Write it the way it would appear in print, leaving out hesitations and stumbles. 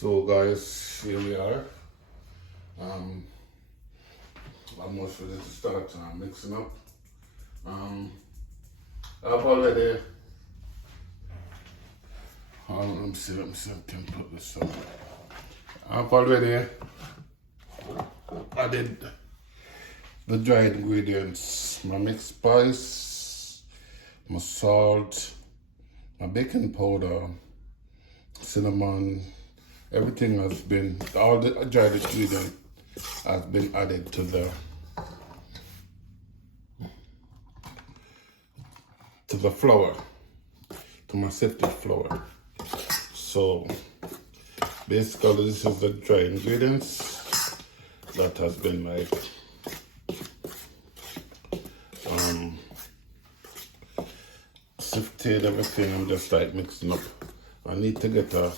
So guys, here we are. Almost ready to start mixing up. I've already, let me see, I can put this up. I've already added the dried ingredients, my mixed spice, my salt, my baking powder, cinnamon. Everything has been, all the dried ingredients has been added to the flour, to my sifted flour. So basically this is the dry ingredients that has been like sifted, everything. I'm just like mixing up. I need to get a